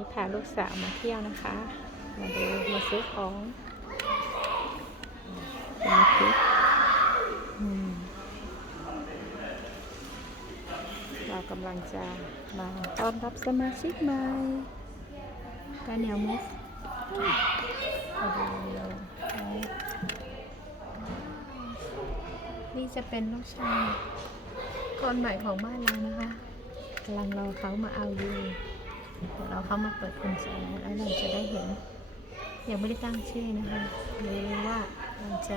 นี้พาลูกสาวมาเที่ยวนะคะ มาดูมาซื้อของเป็นคลิปอืมเรากำลังจะมาต้อนรับสมาชิกใหม่การเหนียวมุกมาดูนี่จะเป็นลูกชายคนใหม่ของบ้านเรานะคะกำลังรอเขามาเอาอยู่ เดี๋ยวเราเข้ามาเปิดกุญแจแล้วเราจะได้เห็น ยังไม่ได้ตั้งชื่อนะคะไม่รู้ว่าเราจะ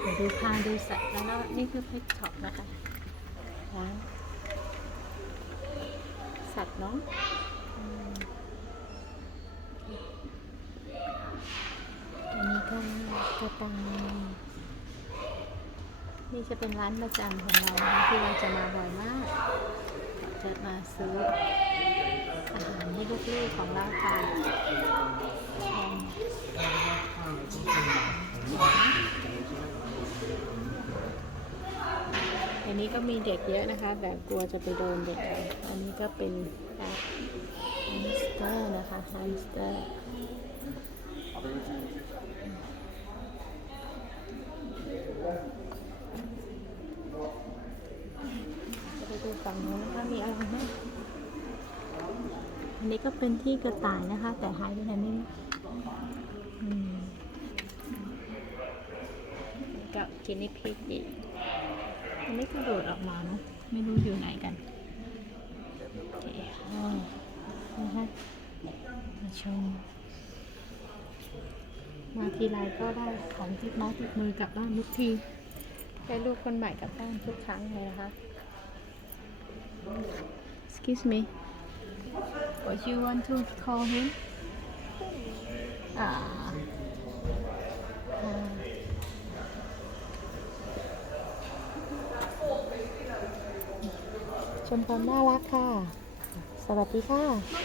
เดี๋ยวดูพาดูสัตว์แล้วนี่คือเพชช็อปนะคะร้านสัตว์เนาะอืมอันนี้ก็กระต่ายนี่จะเป็นร้านประจำของเราที่เราจะมาบ่อยมาก จะมาซื้ออาหารให้ลูกๆของเราทานอันนี้ก็มีเด็กเยอะนะคะ แต่กลัวจะไปโดนเด็กอาอันนี้ก็เป็นแฮมสเตอร์นะคะแฮมสเตอร์ จะไปดู ฝั่งนู้นนะคะมีอะไรไหมอันนี้ก็เป็นที่กระต่ายนะคะ แต่หายไปไหนไม่รู้อืมกับกินนี่พริกอีกอันนี้กระโดดออกมาเนอะไม่รู้อยู่ไหนกันโอเคอ่านะคะมาชมมาทีไรก็ได้ของที่มาติดมือกลับบ้านทุกทีได้ลูกคนใหม่กลับบ้านทุกครั้งเลยนะคะ Excuse me. What you want to call him? Ah. Ah. ชมความน่ารักค่ะ สวัสดีค่ะ